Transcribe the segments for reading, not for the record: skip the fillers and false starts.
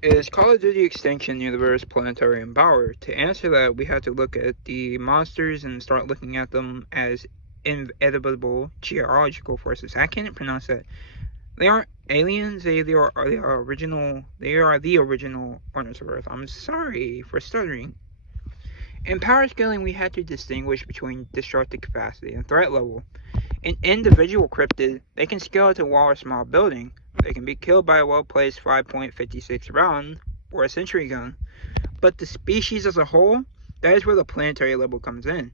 Is Call of Duty Extinction Universe planetary in power? To answer that, we have to look at the monsters and start looking at them as inevitable geological forces. I can't pronounce that. They aren't aliens. They are original. They are the original owners of Earth. I'm sorry for stuttering. In power scaling, we had to distinguish between destructive capacity and threat level. In individual cryptid, they can scale to wall or small building. They can be killed by a well-placed 5.56 round or a sentry gun. But the species as a whole, that is where the planetary level comes in.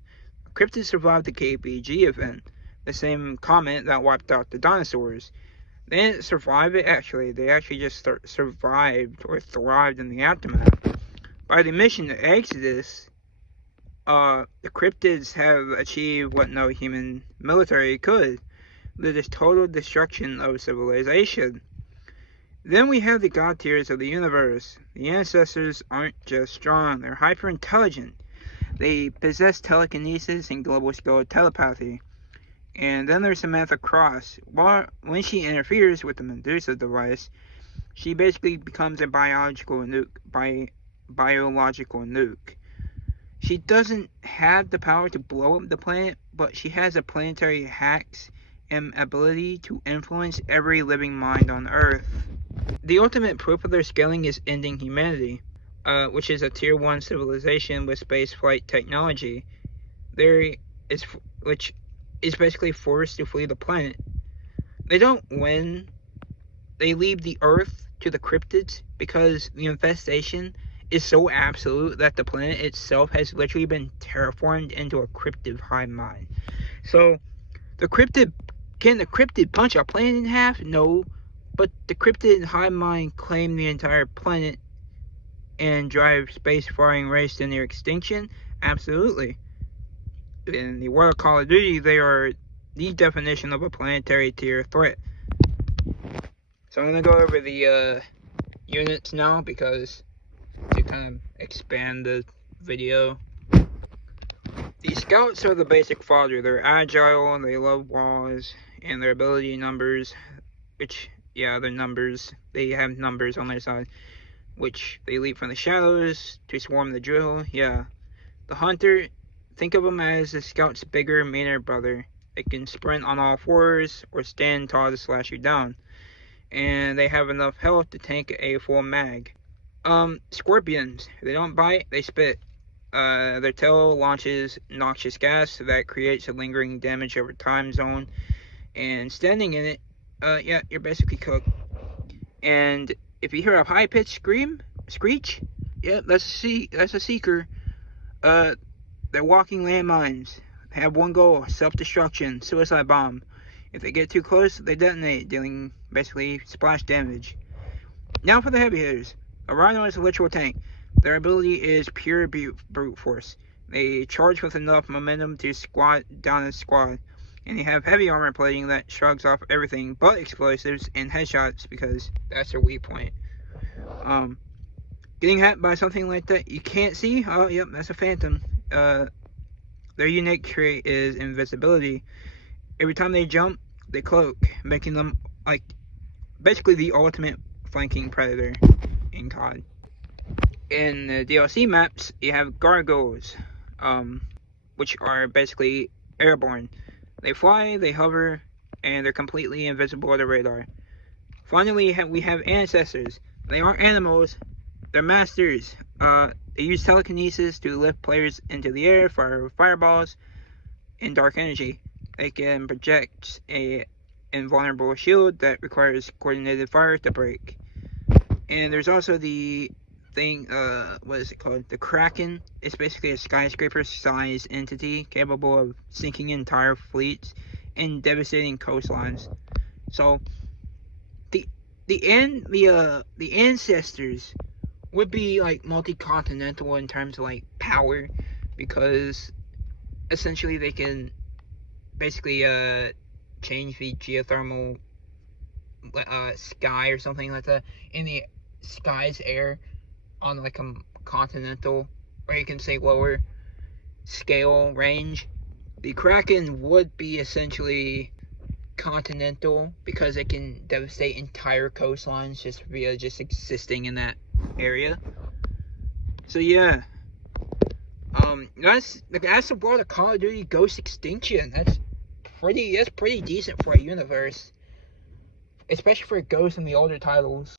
Cryptids survived the KPG event, the same comet that wiped out the dinosaurs. They didn't survive it actually, they actually just survived or thrived in the aftermath. By the mission to Exodus, the cryptids have achieved what no human military could, the total destruction of civilization. Then we have the god tiers of the universe. The ancestors aren't just strong, they're hyper intelligent. They possess telekinesis and global scale telepathy. And then there's Samantha Cross. When she interferes with the Medusa device, she basically becomes a biological nuke. She doesn't have the power to blow up the planet, but she has a planetary hacks and ability to influence every living mind on Earth. The ultimate proof of their scaling is ending humanity, which is a tier 1 civilization with spaceflight technology. There is, which is basically forced to flee the planet. They don't win. They leave the Earth to the cryptids because the infestation is so absolute that the planet itself has literally been terraformed into a cryptid hive mind. So, the cryptid can the cryptid punch a planet in half? No, but the cryptid hive mind claim the entire planet and drive space-faring race to near extinction? Absolutely. In the world of Call of Duty, they are the definition of a planetary tier threat. So I'm going to go over the units now because to kind of expand the video. The scouts are the basic fodder. They're agile, they love walls, and their ability numbers, which, yeah, their numbers, they have numbers on their side, which they leap from the shadows to swarm the drill. Yeah. The hunter, think of them as the scout's bigger, meaner brother. They can sprint on all fours or stand tall to slash you down. And they have enough health to tank a full mag. Scorpions. They don't bite, they spit. Their tail launches noxious gas that creates a lingering damage over time zone. And standing in it, yeah, you're basically cooked. And if you hear a high-pitched screech, yeah, that's a seeker. They're walking landmines. They have one goal: self-destruction, suicide bomb. If they get too close, they detonate, dealing basically splash damage. Now for the heavy hitters. A Rhino is a literal tank. Their ability is pure brute force. They charge with enough momentum to squat down a squad. And they have heavy armor plating that shrugs off everything but explosives and headshots because that's their weak point. Getting hit by something like that you can't see? Oh, yep, that's a phantom. Their unique trait is invisibility. Every time they jump, they cloak, making them like basically the ultimate flanking predator in COD. In the DLC maps, you have gargoyles, which are basically airborne. They fly, they hover, and they're completely invisible to radar. Finally, we have ancestors. They aren't animals, they're masters. They use telekinesis to lift players into the air, fire fireballs, and dark energy. They can project a invulnerable shield that requires coordinated fire to break. And there's also the thing, what is it called? The Kraken. It's basically a skyscraper-sized entity capable of sinking entire fleets and devastating coastlines. So, the ancestors would be like multi-continental in terms of like power, because essentially they can basically change the geothermal sky or something like that in the sky's air on like a continental, or you can say lower scale range. The Kraken would be essentially continental because it can devastate entire coastlines just via just existing in that area. So yeah, that's the world of Call of Duty Ghost Extinction. That's pretty decent for a universe, especially for Ghost in the older titles.